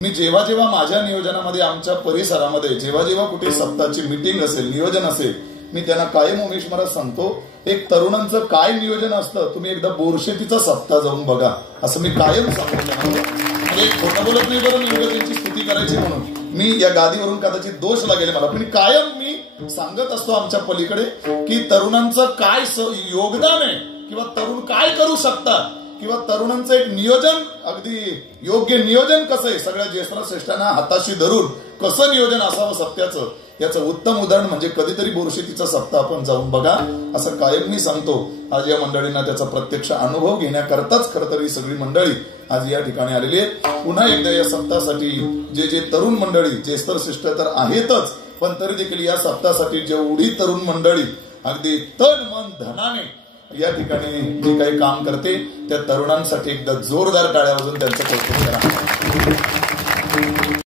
मी जेव्हा जेव्हा माझ्या नियोजनामध्ये आमच्या परिसरामध्ये जेव्हा जेव्हा कुठे सप्ताहाची मीटिंग असेल नियोजन असेल मी त्यांना कायम उमेश महाराज सांगतो एक तरुणांचं काय नियोजन असतं तुम्ही एकदा बोरशेतीचा सप्ताह जाऊन बघा असं मी कायम सांगतो. म्हणजे खोटं बोलत नाही बरं मी त्यांची स्तुती करायची म्हणून मी या गादीवरून कदाचित दोष लागेल मला पण कायम मी सांगत असतो आमच्या पलीकडे की तरुणांचं काय योगदान आहे किंवा तरुण काय करू शकतात किंवा तरुणांचं एक नियोजन अगदी योग्य नियोजन कसं आहे सगळ्या ज्येष्ठ श्रेष्ठांना हाताशी धरून कसं नियोजन असावं सप्त्याचं याचं उत्तम उदाहरण म्हणजे कधीतरी बोरशेतीचा सप्ताह आपण जाऊन बघा असं कायम मी सांगतो. आज या मंडळींना त्याचा प्रत्यक्ष अनुभव घेण्याकरताच खरं तर ही सगळी मंडळी आज या ठिकाणी आलेली आहेत. पुन्हा एकदा या सप्ताहासाठी जे जे तरुण मंडळी ज्येष्ठ श्रेष्ठ तर आहेतच पण तरी देखील या सप्ताहासाठी जेवढी तरुण मंडळी अगदी तन मन धनाने या ठिकाणी जे काही काम करते त्या तरुणांसाठी एकदा जोरदार टाळ्या वाजवून त्यांचं कौतुक करा.